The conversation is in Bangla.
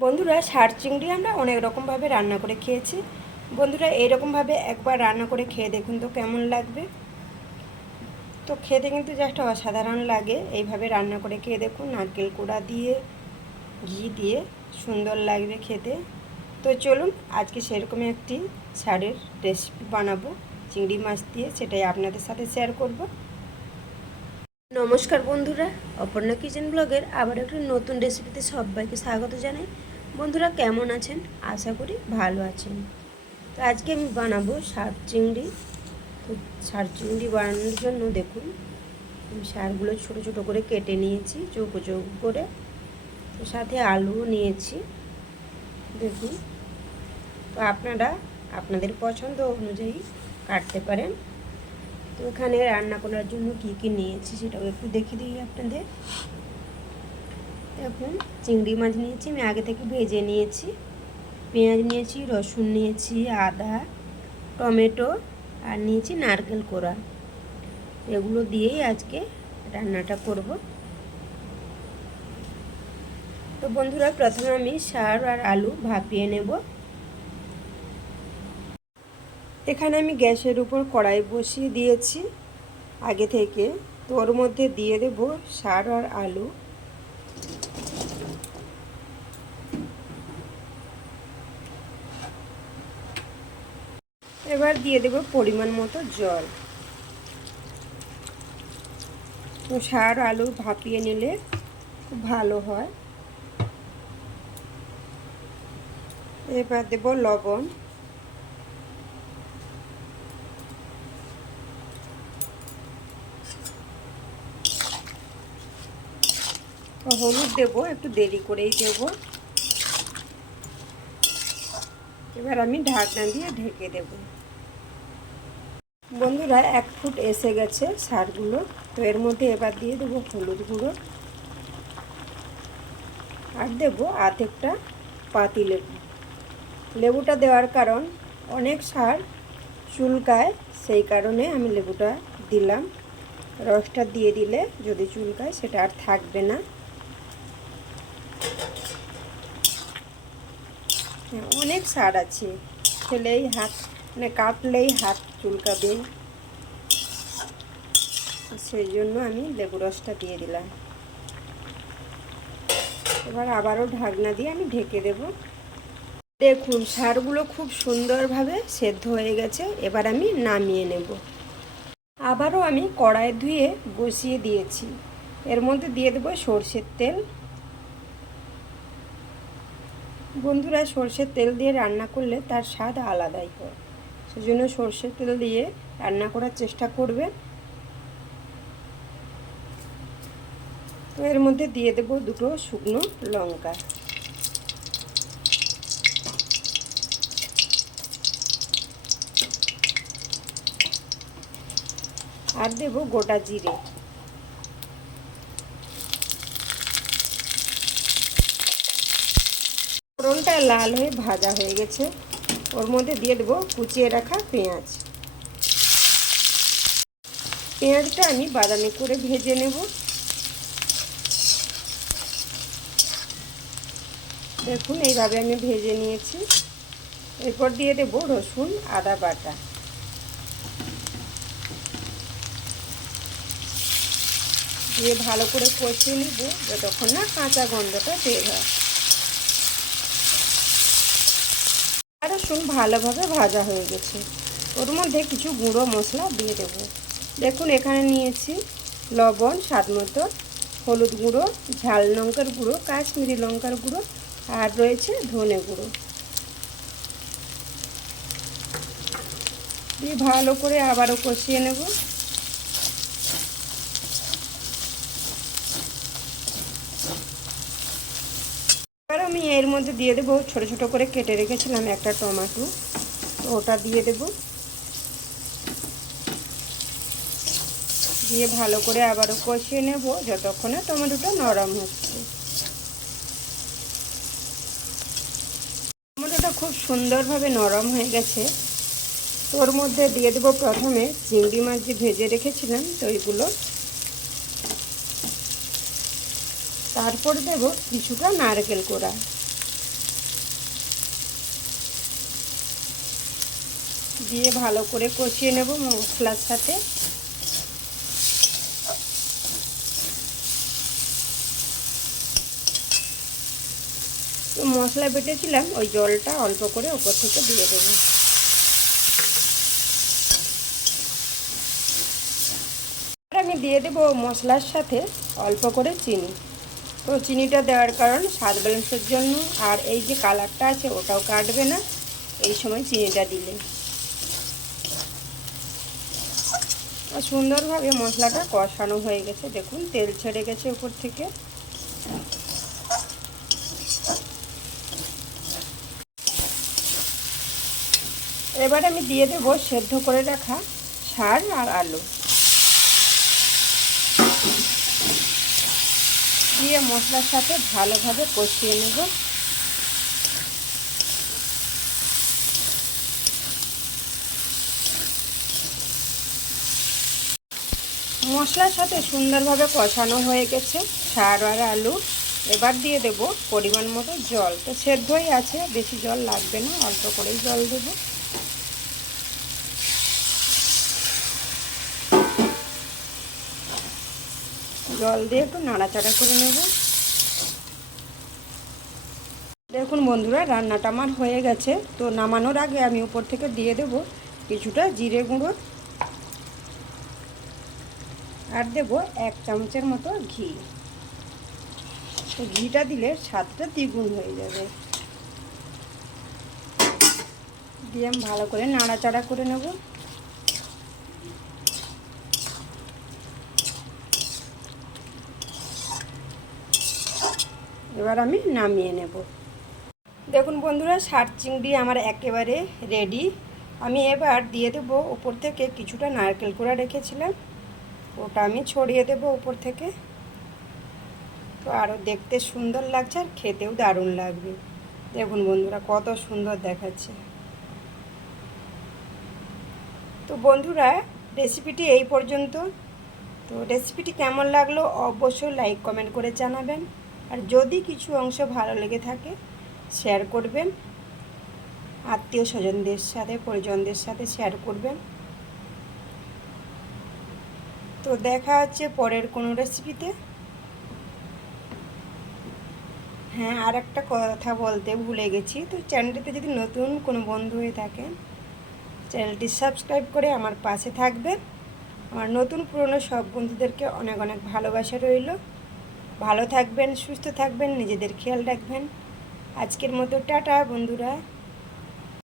বন্ধুরা, ষাঁড় চিংড়ি আমরা অনেক রকমভাবে রান্না করে খেয়েছি। বন্ধুরা, এইরকমভাবে একবার রান্না করে খেয়ে দেখুন তো কেমন লাগবে। তো খেতে কিন্তু জাস্ট অসাধারণ লাগে। এইভাবে রান্না করে খেয়ে দেখুন, নারকেল কোড়া দিয়ে, ঘি দিয়ে সুন্দর লাগবে খেতে। তো চলুন আজকে সেরকমই একটি ষাঁড়ের রেসিপি বানাবো চিংড়ি মাছ দিয়ে, সেটাই আপনাদের সাথে শেয়ার করব। নমস্কার বন্ধুরা, অপর্ণা কিচেন ব্লগের আবার একটি নতুন রেসিপিতে সবাইকে স্বাগত জানাই। বন্ধুরা, কেমন আছেন? আশা করি ভালো আছেন। তো আজকে আমি বানাবো ষাঁড় চিংড়ি। তো ষাঁড় চিংড়ি বানানোর জন্য দেখুন, আমি ষাঁড়গুলো ছোটো ছোটো করে কেটে নিয়েছি চৌকো চৌকো করে। তো সাথে আলুও নিয়েছি দেখুন। তো আপনারা আপনাদের পছন্দ অনুযায়ী কাটতে পারেন। তো এখানে রান্না করার জন্য কী কী নিয়েছি সেটাও একটু দেখিয়ে দিই আপনাদের। দেখুন, চিংড়ি মাছ নিয়েছি, আমি আগে থেকে ভেজে নিয়েছি। পেঁয়াজ নিয়েছি, রসুন নিয়েছি, আদা, টমেটো আর নিয়েছি নারকেল কোড়া। এগুলো দিয়েই আজকে রান্নাটা করব। তো বন্ধুরা, প্রথমে আমি ষাঁড় আর আলু ভাপিয়ে নেব। এখানে আমি গ্যাসের উপর কড়াই বসিয়ে দিয়েছি আগে থেকে। তো ওর মধ্যে দিয়ে দেব ষাঁড় আর আলু। এবার দিয়ে দেব পরিমাণ মতো জল। তো ষাঁড় আলু ভাপিয়ে নিলে খুব ভালো হয়। এবার দেব লবণ, হলুদ দেব, একটু দেরি করেই দেব। এবার আমি ঢাকনা দিয়ে ঢেকে দেব। বন্ধুরা, 1 ফুট এসে গেছে ষাঁড়গুলো। তো এর মধ্যে এবার দিয়ে দেবো হলুদ গুঁড়ো আর দেবো আধেকটা পাতি লেবু। লেবুটা দেওয়ার কারণ অনেক ষাঁড় চুলকায়, সেই কারণে আমি লেবুটা দিলাম। রসটা দিয়ে দিলে যদি চুলকায় সেটা আর থাকবে না। অনেক ষাঁড় আছে, খেলেই হাত মানে কাটলেই হাত চুলকাবে, সেই জন্য আমি লেবু রসটা দিয়ে দিলাম। এবার আবারও ঢাকনা দিয়ে আমি ঢেকে দেব। দেখুন, ষাঁড়গুলো খুব সুন্দরভাবে সেদ্ধ হয়ে গেছে। এবার আমি নামিয়ে নেব। আবারও আমি কড়াই ধুয়ে বসিয়ে দিয়েছি। এর মধ্যে দিয়ে দেবো সরষের তেল। বন্ধুরা, সরষের তেল দিয়ে রান্না করলে তার স্বাদ আলাদাই হয়, সেজন্য সরষের তেল দিয়ে রান্না করার চেষ্টা করবেন। তো এর মধ্যে দিয়ে দেব 2 শুকনো লঙ্কা, আর দেব গোটা জিরে। ফোড়নটা লাল হয়ে ভাজা হয়ে গেছে। ওর মধ্যে দিয়ে দেব কুচিয়ে রাখা পেঁয়াজ। পেঁয়াজটা আমি বাদামি করে ভেজে নেব। দেখুন, এইভাবে আমি ভেজে নিয়েছি। এরপর দিয়ে দেব রসুন আদা বাটা। দিয়ে ভালো করে কষিয়ে নেব যতক্ষণ না কাঁচা গন্ধটা বের হয়। আর রসুন ভালোভাবে ভাজা হয়ে গেছে। ওর মধ্যে কিছু গুঁড়ো মশলা দিয়ে দেব। দেখুন, এখানে নিয়েছি লবণ স্বাদ মতো, হলুদ গুঁড়ো, ঝাল লঙ্কার গুঁড়ো, কাশ্মীরি লঙ্কার গুঁড়ো, আর রয়েছে ধনে গুঁড়ো। দিয়ে ভালো করে আবারও কষিয়ে নেব। এবার আমি এর মধ্যে দিয়ে দেবো ছোটো ছোটো করে কেটে রেখেছিলাম একটা টমেটো, তো ওটা দিয়ে দেব। দিয়ে ভালো করে আবারও কষিয়ে নেব যতক্ষণে টমেটোটা নরম হচ্ছে। টমেটোটা খুব সুন্দরভাবে নরম হয়ে গেছে। তো ওর মধ্যে দিয়ে দেবো প্রথমে চিংড়ি মাছ যে ভেজে রেখেছিলাম তো ওইগুলো, তারপর দেব কিছুটা নারকেল কোড়া। দিয়ে ভালো করে কষিয়ে নেব মশলার সাথে। তো মশলা বেটেছিলাম ওই জলটা অল্প করে উপর থেকে দিয়ে দেবো। আমি দিয়ে দেবো মশলার সাথে অল্প করে চিনি। তো চিনিটা দেওয়ার কারণ স্বাদ ব্যালেন্সের জন্য, আর এই যে কালারটা আছে ওটাও কাটবে না এই সময় চিনিটা দিলে। সুন্দরভাবে মশলাটা কষানো হয়ে গেছে, দেখুন তেল ছেড়ে গেছে উপর থেকে। এবার আমি দিয়ে দেবো সেদ্ধ করে রাখা ষাঁড় আর আলু, দিয়ে মশলার সাথে ভালোভাবে কষিয়ে নেব। মশলার সাথে সুন্দরভাবে কষানো হয়ে গেছে ষাঁড় আর আলু। এবার দিয়ে দেব পরিমাণ মতো জল। তো সেদ্ধই আছে, বেশি জল লাগবে না, অল্প করেই জল দেব। জল দিয়ে একটু নাড়াচাড়া করে নেব। দেখুন বন্ধুরা, রান্নাটা আমার হয়ে গেছে। তো নামানোর আগে আমি উপর থেকে দিয়ে দেব কিছুটা জিরে গুঁড়ো, আর দেব 1 চামচের মতো ঘি। তো ঘিটা দিলে স্বাদটা দ্বিগুণ হয়ে যাবে। দিয়ে আমি ভালো করে নাড়াচাড়া করে নেব। এবার আমি নামিয়ে নেব। দেখুন বন্ধুরা, ষাঁড় চিংড়ি আমার একেবারে রেডি। আমি এবার দিয়ে দেব উপর থেকে কিছুটা নারকেল কোড়া রেখেছিলাম, ওটা আমি ছড়িয়ে দেব উপর থেকে। তো আরও দেখতে সুন্দর লাগছে আর খেতেও দারুণ লাগবে। দেখুন বন্ধুরা কত সুন্দর দেখাচ্ছে। তো বন্ধুরা, রেসিপিটি এই পর্যন্ত। তো রেসিপিটি কেমন লাগলো অবশ্যই লাইক কমেন্ট করে জানাবেন, আর যদি কিছু অংশ ভালো লেগে থাকে শেয়ার করবেন, আত্মীয় স্বজনদের সাথে পরিজনদের সাথে শেয়ার করবেন। তো দেখা হচ্ছে পরের কোনো রেসিপিতে। হ্যাঁ, আর একটা কথা বলতে ভুলে গেছি। তো চ্যানেলটিতে যদি নতুন কোনো বন্ধু হয়ে থাকেন, চ্যানেলটি সাবস্ক্রাইব করে আমার পাশে থাকবেন। আমার নতুন পুরনো সব বন্ধুদেরকে অনেক অনেক ভালোবাসা রইল। ভালো থাকবেন, সুস্থ থাকবেন, নিজেদের খেয়াল রাখবেন। আজকের মতো টাটা বন্ধুরা।